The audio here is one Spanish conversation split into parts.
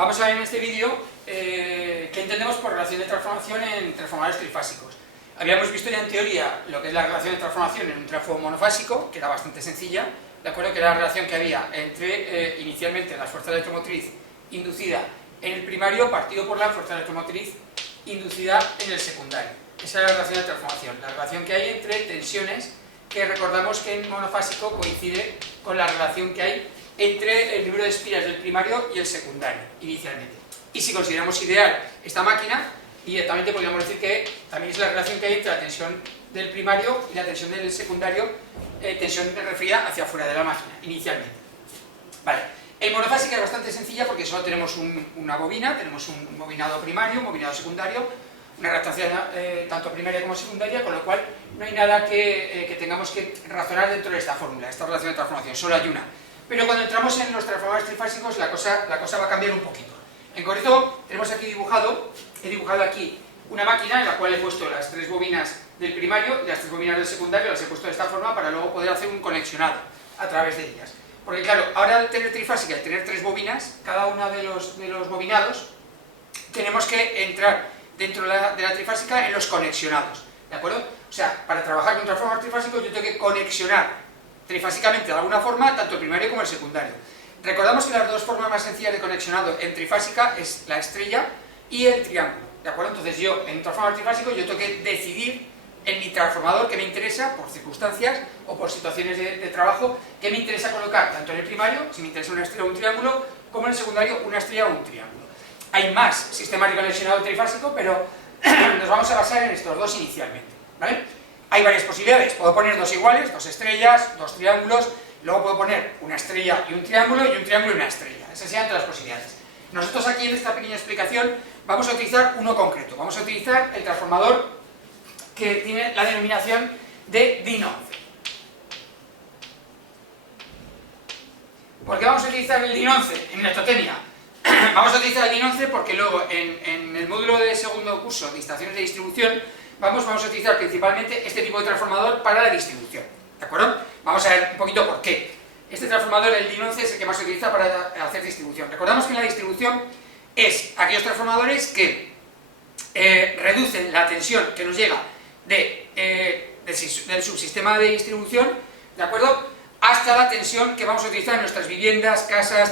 Vamos a ver en este vídeo qué entendemos por relación de transformación en transformadores trifásicos. Habíamos visto ya en teoría lo que es la relación de transformación en un transformador monofásico, que era bastante sencilla, de acuerdo, que era la relación que había entre inicialmente la fuerza electromotriz inducida en el primario partido por la fuerza electromotriz inducida en el secundario. Esa es la relación de transformación, la relación que hay entre tensiones, que recordamos que en monofásico coincide con la relación que hay entre el número de espiras del primario y el secundario, inicialmente. Y si consideramos ideal esta máquina, directamente podríamos decir que también es la relación que hay entre la tensión del primario y la tensión del secundario, tensión referida hacia afuera de la máquina, inicialmente. Vale. En monofásica es bastante sencilla porque solo tenemos una bobina, tenemos un bobinado primario, un bobinado secundario, una reactancia tanto primaria como secundaria, con lo cual no hay nada que tengamos que razonar dentro de esta fórmula, esta relación de transformación, solo hay una. Pero cuando entramos en los transformadores trifásicos la cosa va a cambiar un poquito. En concreto, tenemos aquí he dibujado aquí una máquina en la cual he puesto las tres bobinas del primario y las tres bobinas del secundario, las he puesto de esta forma para luego poder hacer un conexionado a través de ellas. Porque claro, ahora al tener trifásica y tener tres bobinas, cada una de los bobinados, tenemos que entrar dentro de la trifásica en los conexionados, ¿de acuerdo? O sea, para trabajar con un transformador trifásico yo tengo que conexionar trifásicamente de alguna forma tanto el primario como el secundario. Recordamos que las dos formas más sencillas de conexionado en trifásica es la estrella y el triángulo, ¿de acuerdo? Entonces yo, en un transformador trifásico, yo tengo que decidir en mi transformador que me interesa, por circunstancias o por situaciones de trabajo, que me interesa colocar tanto en el primario, si me interesa una estrella o un triángulo, como en el secundario, una estrella o un triángulo. Hay más sistemas de conexionado trifásico, pero nos vamos a basar en estos dos inicialmente, ¿vale? Hay varias posibilidades, puedo poner dos iguales, dos estrellas, dos triángulos, luego puedo poner una estrella y un triángulo y una estrella, esas serían todas las posibilidades. Nosotros aquí en esta pequeña explicación vamos a utilizar uno concreto, vamos a utilizar el transformador que tiene la denominación de DIN 11. ¿Por qué vamos a utilizar el DIN 11 en electrotemia? Vamos a utilizar el DIN 11 porque luego en el módulo de segundo curso de instalaciones de distribución vamos a utilizar principalmente este tipo de transformador para la distribución, ¿de acuerdo? Vamos a ver un poquito por qué. Este transformador, el DIN 11, es el que más se utiliza para hacer distribución. Recordamos que en la distribución es aquellos transformadores que reducen la tensión que nos llega del subsistema de distribución, ¿de acuerdo?, hasta la tensión que vamos a utilizar en nuestras viviendas, casas,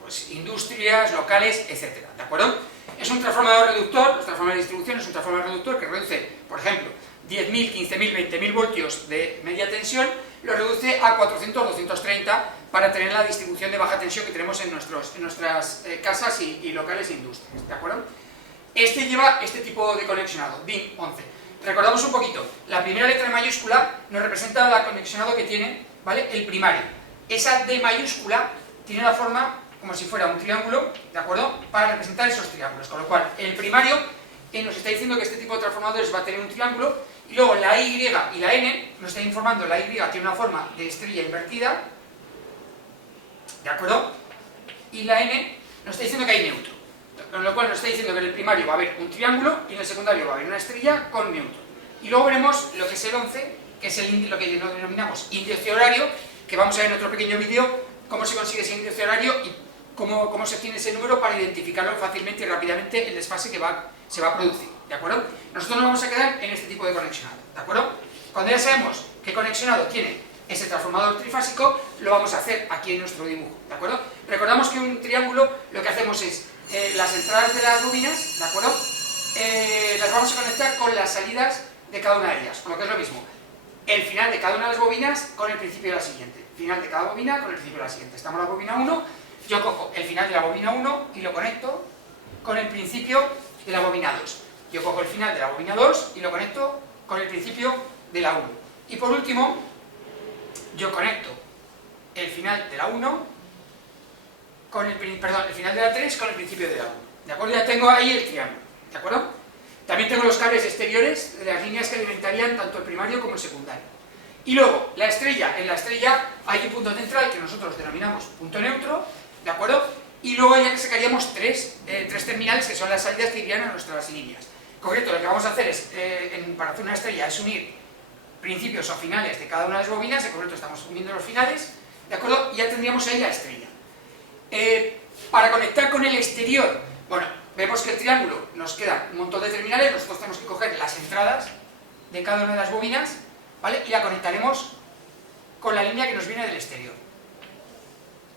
pues, industrias, locales, etc. ¿De acuerdo? Es un transformador reductor, los transformadores de distribución es un transformador reductor que reduce, por ejemplo, 10.000, 15.000, 20.000 voltios de media tensión, lo reduce a 400, 230 para tener la distribución de baja tensión que tenemos en nuestras casas y locales e industrias, ¿de acuerdo? Este lleva este tipo de conexionado, DIN 11. Recordamos un poquito, la primera letra mayúscula nos representa el conexionado que tiene, ¿vale?, el primario. Esa D mayúscula tiene la forma como si fuera un triángulo, ¿de acuerdo?, para representar esos triángulos, con lo cual el primario nos está diciendo que este tipo de transformadores va a tener un triángulo, y luego la Y y la N nos está informando, la Y tiene una forma de estrella invertida, ¿de acuerdo?, y la N nos está diciendo que hay neutro, con lo cual nos está diciendo que en el primario va a haber un triángulo y en el secundario va a haber una estrella con neutro. Y luego veremos lo que es el 11, que es lo que denominamos índice horario, que vamos a ver en otro pequeño vídeo cómo se consigue ese índice horario y cómo se obtiene ese número para identificarlo fácilmente y rápidamente el desfase que se va a producir, ¿de acuerdo? Nosotros nos vamos a quedar en este tipo de conexionado, ¿de acuerdo? Cuando ya sabemos qué conexionado tiene ese transformador trifásico, lo vamos a hacer aquí en nuestro dibujo, ¿de acuerdo? Recordamos que un triángulo lo que hacemos es las entradas de las bobinas, ¿de acuerdo?, las vamos a conectar con las salidas de cada una de ellas, con lo que es lo mismo. El final de cada una de las bobinas con el principio de la siguiente. Final de cada bobina con el principio de la siguiente. Estamos en la bobina 1, yo cojo el final de la bobina 1 y lo conecto con el principio de la bobina 2. Yo cojo el final de la bobina 2 y lo conecto con el principio de la 1. Y por último, yo conecto el final de la 1 con el final de la 3 con el principio de la 1. ¿De acuerdo? Ya tengo ahí el triángulo. ¿De acuerdo? También tengo los cables exteriores de las líneas que alimentarían tanto el primario como el secundario. Y luego, la estrella, en la estrella hay un punto central que nosotros denominamos punto neutro, ¿de acuerdo? Y luego ya sacaríamos tres terminales que son las salidas que irían a nuestras líneas. En concreto, lo que vamos a hacer es, para hacer una estrella, es unir principios o finales de cada una de las bobinas, en concreto estamos uniendo los finales, ¿de acuerdo? Y ya tendríamos ahí la estrella. Para conectar con el exterior, bueno, vemos que el triángulo nos queda un montón de terminales, nosotros tenemos que coger las entradas de cada una de las bobinas, ¿vale? Y la conectaremos con la línea que nos viene del exterior.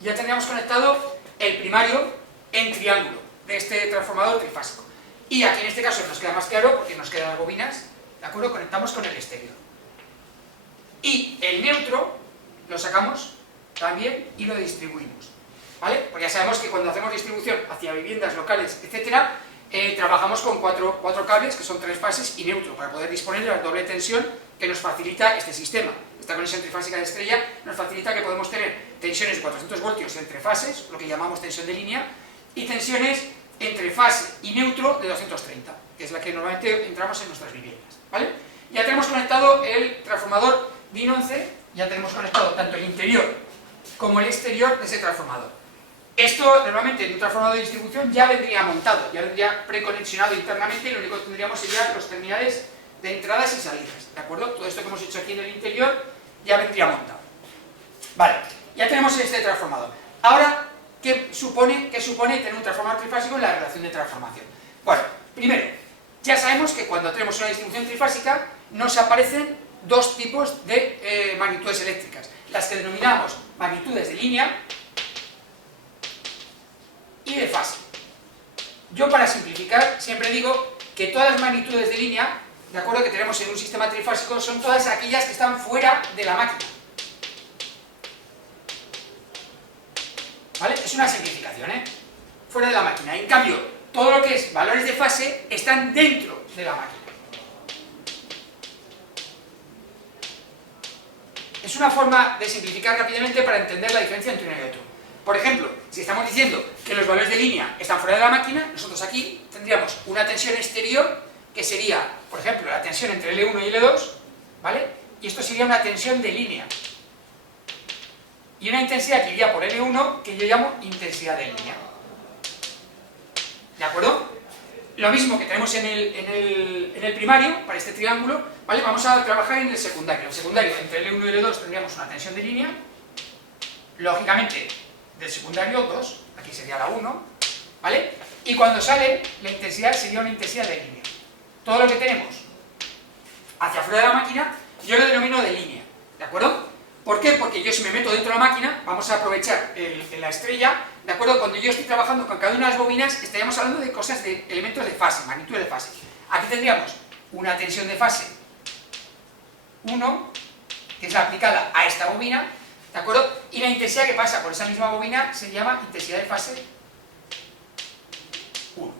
Ya tendríamos conectado el primario en triángulo de este transformador trifásico. Y aquí en este caso nos queda más claro porque nos quedan las bobinas, ¿de acuerdo? Conectamos con el exterior. Y el neutro lo sacamos también y lo distribuimos, ¿vale? Pues ya sabemos que cuando hacemos distribución hacia viviendas, locales, etcétera, trabajamos con cuatro cables que son 3 fases y neutro para poder disponer de la doble tensión que nos facilita este sistema. Esta conexión trifásica de estrella nos facilita que podemos tener tensiones de 400 voltios entre fases, lo que llamamos tensión de línea, y tensiones entre fase y neutro de 230, que es la que normalmente entramos en nuestras viviendas, ¿vale? Ya tenemos conectado el transformador DIN 11, ya tenemos conectado tanto el interior como el exterior de ese transformador. Esto normalmente en un transformador de distribución ya vendría montado, ya vendría preconexionado internamente y lo único que tendríamos serían los terminales de entradas y salidas, ¿de acuerdo? Todo esto que hemos hecho aquí en el interior ya vendría montado. Vale, ya tenemos este transformador. Ahora, ¿qué supone tener un transformador trifásico en la relación de transformación? Bueno, primero, ya sabemos que cuando tenemos una distribución trifásica nos aparecen dos tipos de magnitudes eléctricas, las que denominamos magnitudes de línea y de fase. Yo, para simplificar, siempre digo que todas las magnitudes de línea, de acuerdo, que tenemos en un sistema trifásico, son todas aquellas que están fuera de la máquina. ¿Vale? Es una simplificación, ¿eh? Fuera de la máquina. En cambio, todo lo que es valores de fase están dentro de la máquina. Es una forma de simplificar rápidamente para entender la diferencia entre uno y otro. Por ejemplo, si estamos diciendo que los valores de línea están fuera de la máquina, nosotros aquí tendríamos una tensión exterior que sería, por ejemplo, la tensión entre L1 y L2, ¿vale? Y esto sería una tensión de línea. Y una intensidad que iría por L1 que yo llamo intensidad de línea. ¿De acuerdo? Lo mismo que tenemos en el primario, para este triángulo, ¿vale? Vamos a trabajar en el secundario. En el secundario, entre L1 y L2 tendríamos una tensión de línea. Lógicamente, del secundario 2, aquí sería la 1, ¿vale? Y cuando sale, la intensidad sería una intensidad de línea. Todo lo que tenemos hacia afuera de la máquina, yo lo denomino de línea, ¿de acuerdo? ¿Por qué? Porque yo, si me meto dentro de la máquina, vamos a aprovechar la estrella, ¿de acuerdo? Cuando yo estoy trabajando con cada una de las bobinas, estaríamos hablando de cosas, de elementos de fase, magnitud de fase. Aquí tendríamos una tensión de fase 1, que es la aplicada a esta bobina, ¿de acuerdo? Y la intensidad que pasa por esa misma bobina se llama intensidad de fase 1,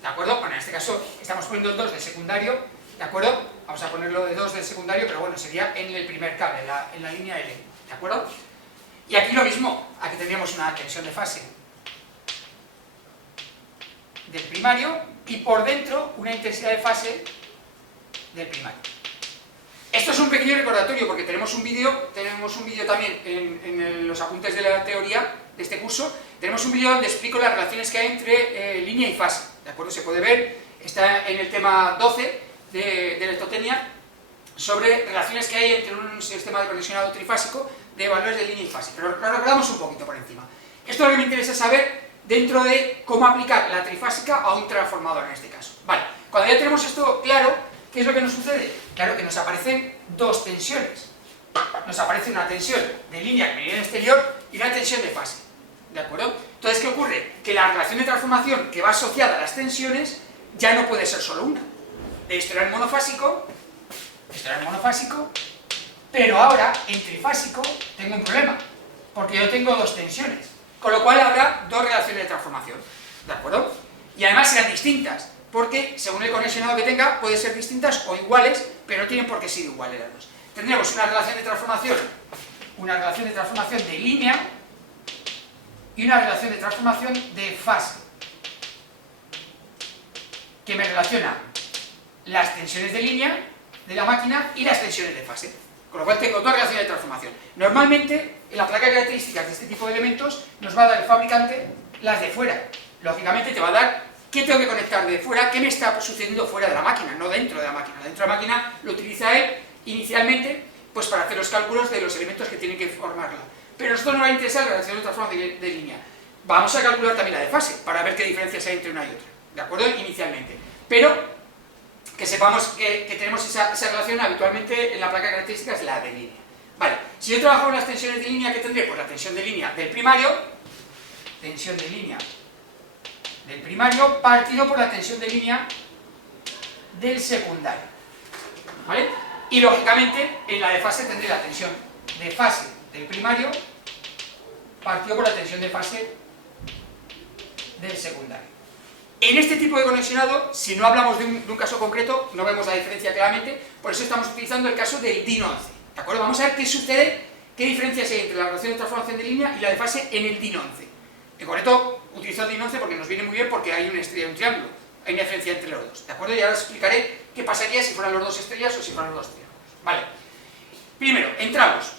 ¿de acuerdo? Bueno, en este caso estamos poniendo el 2 de secundario, ¿de acuerdo? Vamos a ponerlo de 2 del secundario, pero bueno, sería en el primer cable, en la línea L, ¿de acuerdo? Y aquí lo mismo, aquí tendríamos una tensión de fase del primario y por dentro una intensidad de fase del primario. Esto es un pequeño recordatorio porque tenemos un vídeo también en los apuntes de la teoría de este curso, tenemos un vídeo donde explico las relaciones que hay entre línea y fase, ¿de acuerdo? Se puede ver, está en el tema 12 de electrotecnia, sobre relaciones que hay entre un sistema de conexionado trifásico de valores de línea y fase, pero lo recordamos un poquito por encima. Esto es lo que me interesa saber dentro de cómo aplicar la trifásica a un transformador en este caso. Vale, cuando ya tenemos esto claro, ¿qué es lo que nos sucede? Claro que nos aparecen dos tensiones. Nos aparece una tensión de línea que viene del exterior y una tensión de fase, ¿de acuerdo? Entonces, ¿qué ocurre? Que la relación de transformación que va asociada a las tensiones ya no puede ser solo una. Esto era el monofásico, pero ahora en trifásico tengo un problema, porque yo tengo dos tensiones, con lo cual habrá dos relaciones de transformación, ¿de acuerdo? Y además serán distintas, porque según el conexionado que tenga, pueden ser distintas o iguales, pero no tienen por qué ser iguales las dos. Tendremos una relación de transformación de línea y una relación de transformación de fase, que me relaciona las tensiones de línea de la máquina y las tensiones de fase, con lo cual tengo dos relaciones de transformación. Normalmente, en la placa de características de este tipo de elementos, nos va a dar el fabricante las de fuera. Lógicamente te va a dar qué tengo que conectar de fuera, qué me está sucediendo fuera de la máquina, no dentro de la máquina. Dentro de la máquina lo utiliza él inicialmente pues para hacer los cálculos de los elementos que tienen que formarla. Pero a nosotros nos va a interesar la relación de transformación de línea. Vamos a calcular también la de fase, para ver qué diferencias hay entre una y otra, ¿de acuerdo? Inicialmente. Pero que sepamos que tenemos esa relación habitualmente en la placa característica, es la de línea. Vale, si yo trabajo con las tensiones de línea, ¿qué tendré? Pues la tensión de línea del primario, tensión de línea del primario, partido por la tensión de línea del secundario, ¿vale? Y lógicamente, en la de fase tendré la tensión de fase del primario, partido por la tensión de fase del secundario. En este tipo de conexionado, si no hablamos de un caso concreto, no vemos la diferencia claramente, por eso estamos utilizando el caso del DIN 11, ¿de acuerdo? Vamos a ver qué sucede, qué diferencias hay entre la relación de transformación de línea y la de fase en el DIN 11. En concreto, utilizo el DIN 11 porque nos viene muy bien, porque hay una estrella y un triángulo, hay una diferencia entre los dos, ¿de acuerdo? Y ahora os explicaré qué pasaría si fueran los dos estrellas o si fueran los dos triángulos. Vale. Primero, entramos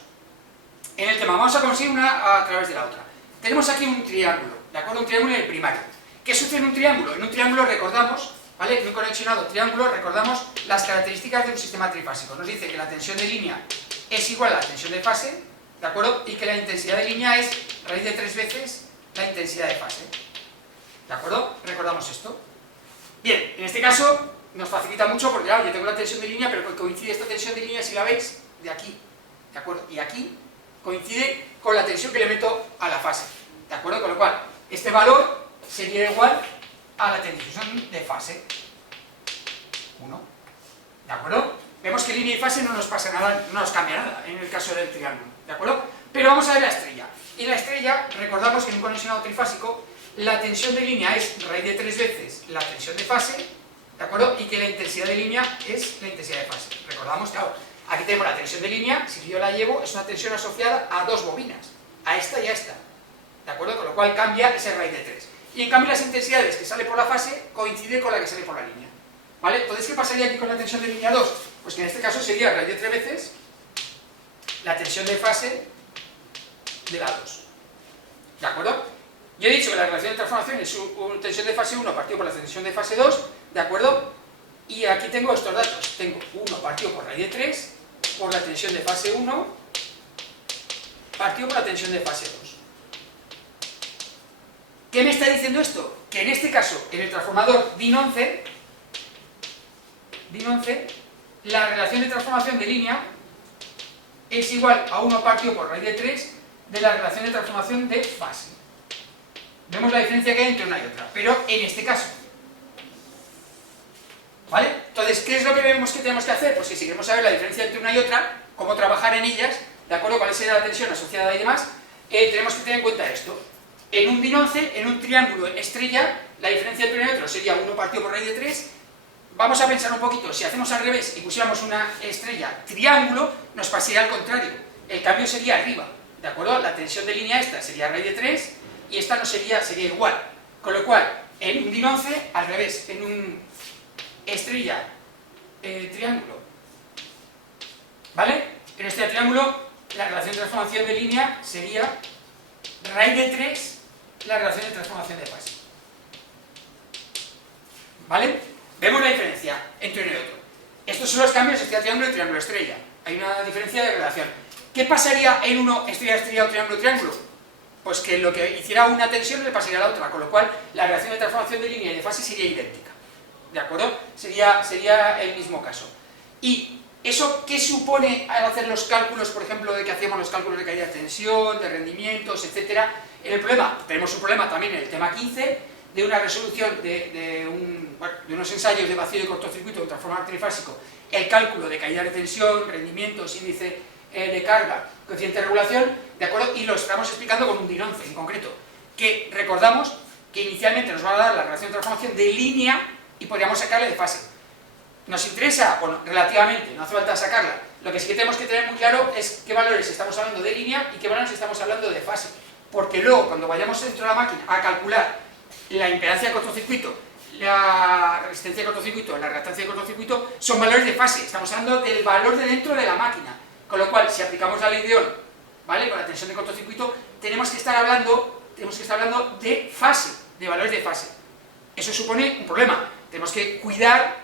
en el tema, vamos a conseguir una a través de la otra. Tenemos aquí un triángulo, ¿de acuerdo? Un triángulo en el primario. ¿Qué sucede en un triángulo? En un triángulo recordamos, ¿vale? En un conexionado triángulo recordamos las características de un sistema trifásico. Nos dice que la tensión de línea es igual a la tensión de fase, ¿de acuerdo? Y que la intensidad de línea es raíz de 3 veces la intensidad de fase, ¿de acuerdo? Recordamos esto. Bien, en este caso nos facilita mucho porque, claro, yo tengo la tensión de línea, pero coincide esta tensión de línea, si la veis, de aquí, ¿de acuerdo? Y aquí coincide con la tensión que le meto a la fase, ¿de acuerdo? Con lo cual, este valor sería igual a la tensión de fase 1, ¿de acuerdo? Vemos que línea y fase no nos pasa nada, no nos cambia nada en el caso del triángulo, ¿de acuerdo? Pero vamos a ver la estrella. Y la estrella, recordamos que en un conexionado trifásico la tensión de línea es raíz de 3 veces la tensión de fase, ¿de acuerdo? Y que la intensidad de línea es la intensidad de fase. Recordamos, claro, aquí tenemos la tensión de línea, si yo la llevo, es una tensión asociada a dos bobinas, a esta y a esta, ¿de acuerdo? Con lo cual cambia esa raíz de 3. Y en cambio las intensidades que sale por la fase coinciden con la que sale por la línea, ¿vale? Entonces, ¿qué pasaría aquí con la tensión de línea 2? Pues que en este caso sería raíz de 3 veces la tensión de fase de la 2, ¿de acuerdo? Yo he dicho que la relación de transformación es una tensión de fase 1 partido por la tensión de fase 2, ¿de acuerdo? Y aquí tengo estos datos, tengo 1 partido por raíz de 3 por la tensión de fase 1 partido por la tensión de fase 2. ¿Qué me está diciendo esto? Que en este caso, en el transformador DIN 11, la relación de transformación de línea es igual a 1 partido por raíz de 3 de la relación de transformación de fase. Vemos la diferencia que hay entre una y otra, pero en este caso, ¿vale? Entonces, ¿qué es lo que vemos que tenemos que hacer? Pues que si queremos saber la diferencia entre una y otra, cómo trabajar en ellas, ¿de acuerdo? ¿Cuál sería la tensión asociada y demás? Tenemos que tener en cuenta esto. En un DIN 11, en un triángulo estrella, la diferencia entre uno y otro sería 1 partido por raíz de 3. Vamos a pensar un poquito, si hacemos al revés y pusiéramos una estrella triángulo, nos pasaría al contrario. El cambio sería arriba, ¿de acuerdo? La tensión de línea esta sería raíz de 3 y esta no sería igual. Con lo cual, en un DIN 11, al revés, en un estrella triángulo, ¿vale? En este triángulo, la relación de transformación de línea sería raíz de 3 la relación de transformación de fase, ¿vale? Vemos la diferencia entre uno y otro. Estos son los cambios de estrella triángulo y triángulo estrella. Hay una diferencia de relación. ¿Qué pasaría en uno estrella estrella o triángulo triángulo? Pues que lo que hiciera una tensión le pasaría a la otra, con lo cual la relación de transformación de línea y de fase sería idéntica, ¿de acuerdo? Sería el mismo caso. ¿Y eso qué supone al hacer los cálculos, por ejemplo, de que hacíamos los cálculos de caída de tensión, de rendimientos, etcétera? En el problema, tenemos un problema también en el tema 15, de una resolución de unos ensayos de vacío de cortocircuito de un transformador trifásico, el cálculo de caída de tensión, rendimientos, índice de carga, coeficiente de regulación, ¿de acuerdo? Y lo estamos explicando con un DIN 11 en concreto, que recordamos que inicialmente nos va a dar la relación de transformación de línea y podríamos sacarle de fase. Nos interesa, bueno, relativamente, no hace falta sacarla. Lo que sí que tenemos que tener muy claro es qué valores estamos hablando de línea y qué valores estamos hablando de fase. Porque luego, cuando vayamos dentro de la máquina a calcular la impedancia de cortocircuito, la resistencia de cortocircuito, la reactancia de cortocircuito, son valores de fase. Estamos hablando del valor de dentro de la máquina. Con lo cual, si aplicamos la ley de Ohm, ¿vale? Con la tensión de cortocircuito, tenemos que estar hablando de fase, de valores de fase. Eso supone un problema. Tenemos que cuidar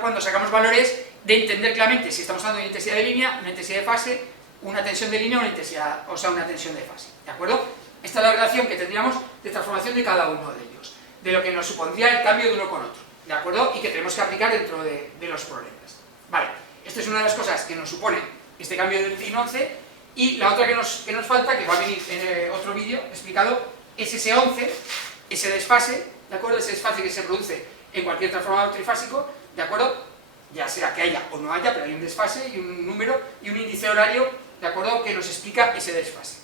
cuando sacamos valores de entender claramente si estamos hablando de una intensidad de línea, una intensidad de fase, una tensión de línea o una tensión de fase, ¿de acuerdo? Esta es la relación que tendríamos de transformación de cada uno de ellos, de lo que nos supondría el cambio de uno con otro, ¿de acuerdo? Y que tenemos que aplicar dentro de los problemas. Vale, esto es una de las cosas que nos supone este cambio del fin 11, y la otra que nos falta, que va a venir en otro vídeo explicado, es ese 11, ese desfase, ¿de acuerdo? Ese desfase que se produce en cualquier transformador trifásico, ¿de acuerdo? Ya sea que haya o no haya, pero hay un desfase y un número y un índice horario, ¿de acuerdo?, que nos explica ese desfase.